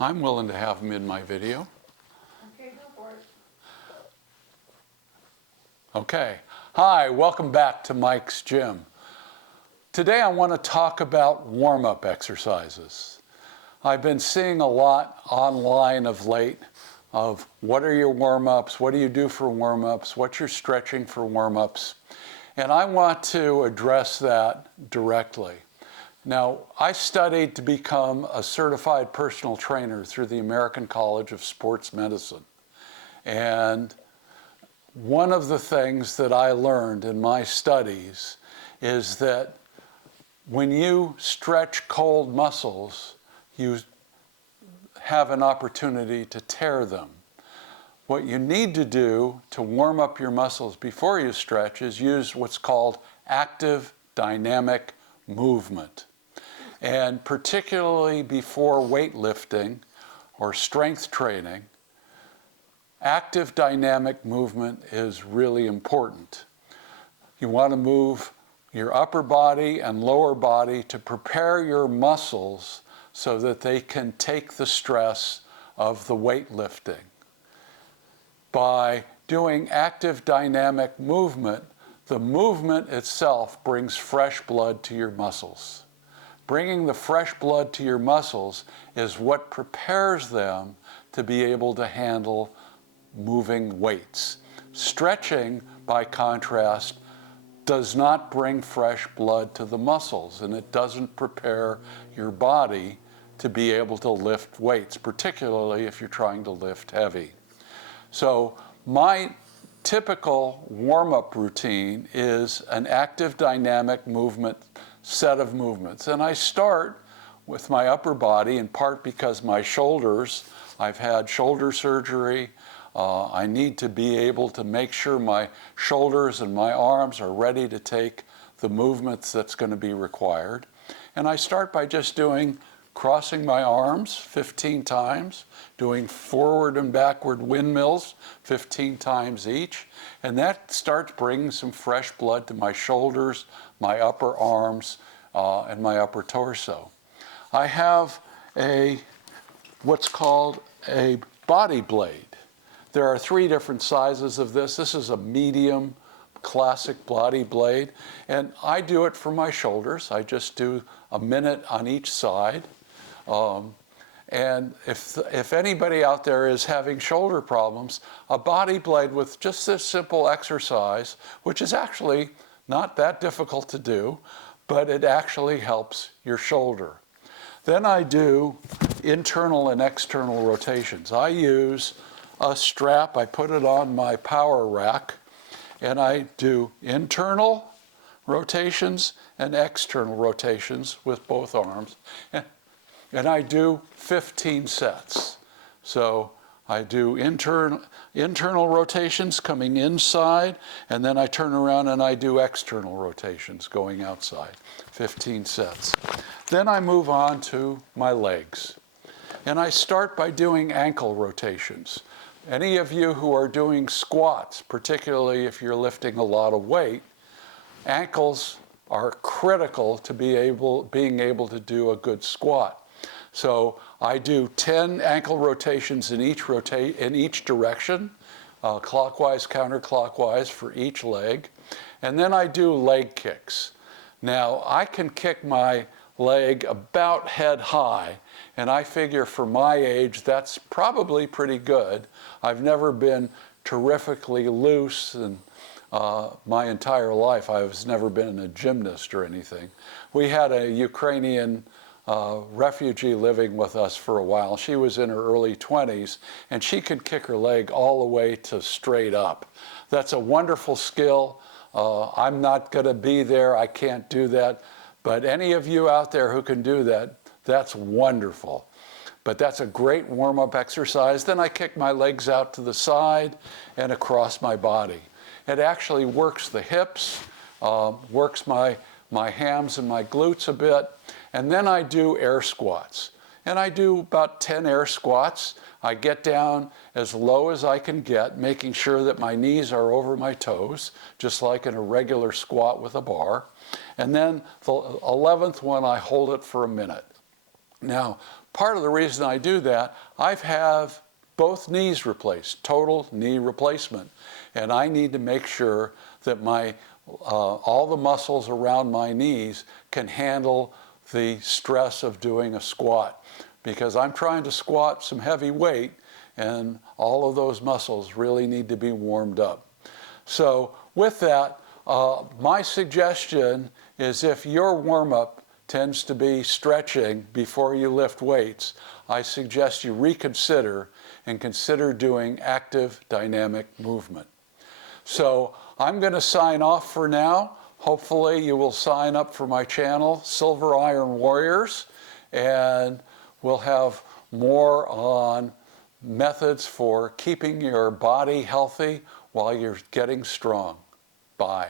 I'm willing to have them in my video. Okay, go for it. Okay. Hi, welcome back to Mike's Gym. Today I want to talk about warm-up exercises. I've been seeing a lot online of late of what are your warm-ups, what do you do for warm-ups, what's your stretching for warm-ups, and I want to address that directly. Now, I studied to become a certified personal trainer through the American College of Sports Medicine. And one of the things that I learned in my studies is that when you stretch cold muscles, you have an opportunity to tear them. What you need to do to warm up your muscles before you stretch is use what's called active dynamic movement. And particularly before weightlifting or strength training, active dynamic movement is really important. You want to move your upper body and lower body to prepare your muscles so that they can take the stress of the weightlifting. By doing active dynamic movement, the movement itself brings fresh blood to your muscles. Bringing the fresh blood to your muscles is what prepares them to be able to handle moving weights. Stretching, by contrast, does not bring fresh blood to the muscles, and it doesn't prepare your body to be able to lift weights, particularly if you're trying to lift heavy. So my typical warm-up routine is an active dynamic movement set of movements. And I start with my upper body, in part because my shoulders, I've had shoulder surgery. I need to be able to make sure my shoulders and my arms are ready to take the movements that's going to be required. And I start by just crossing my arms 15 times, doing forward and backward windmills 15 times each. And that starts bringing some fresh blood to my shoulders, my upper arms, and my upper torso. I have what's called a body blade. There are 3 different sizes of this. This is a medium classic body blade, and I do it for my shoulders. I just do a minute on each side. And if anybody out there is having shoulder problems, a body blade with just this simple exercise, which is actually not that difficult to do, but it actually helps your shoulder. Then I do internal and external rotations. I use a strap, I put it on my power rack, and I do internal rotations and external rotations with both arms. And I do 15 sets. So I do internal rotations coming inside, and then I turn around and I do external rotations going outside, 15 sets. Then I move on to my legs. And I start by doing ankle rotations. Any of you who are doing squats, particularly if you're lifting a lot of weight, ankles are critical to being able to do a good squat. So I do 10 ankle rotations in each direction, clockwise, counterclockwise for each leg. And then I do leg kicks. Now, I can kick my leg about head high, and I figure for my age, that's probably pretty good. I've never been terrifically loose and my entire life. I've never been a gymnast or anything. We had a Ukrainian refugee living with us for a while. She was in her early 20s, and she could kick her leg all the way to straight up. That's a wonderful skill. I'm not going to be there. I can't do that. But any of you out there who can do that, that's wonderful. But that's a great warm-up exercise. Then I kick my legs out to the side and across my body. It actually works the hips, works my hams and my glutes a bit. And then I do air squats. And I do about 10 air squats. I get down as low as I can get, making sure that my knees are over my toes, just like in a regular squat with a bar. And then the 11th one, I hold it for a minute. Now, part of the reason I do that, I have both knees replaced, total knee replacement. And I need to make sure that all the muscles around my knees can handle the stress of doing a squat. Because I'm trying to squat some heavy weight, and all of those muscles really need to be warmed up. So with that, my suggestion is if your warm-up tends to be stretching before you lift weights, I suggest you reconsider and consider doing active dynamic movement. So I'm going to sign off for now. Hopefully you will sign up for my channel, Silver Iron Warriors, and we'll have more on methods for keeping your body healthy while you're getting strong. Bye.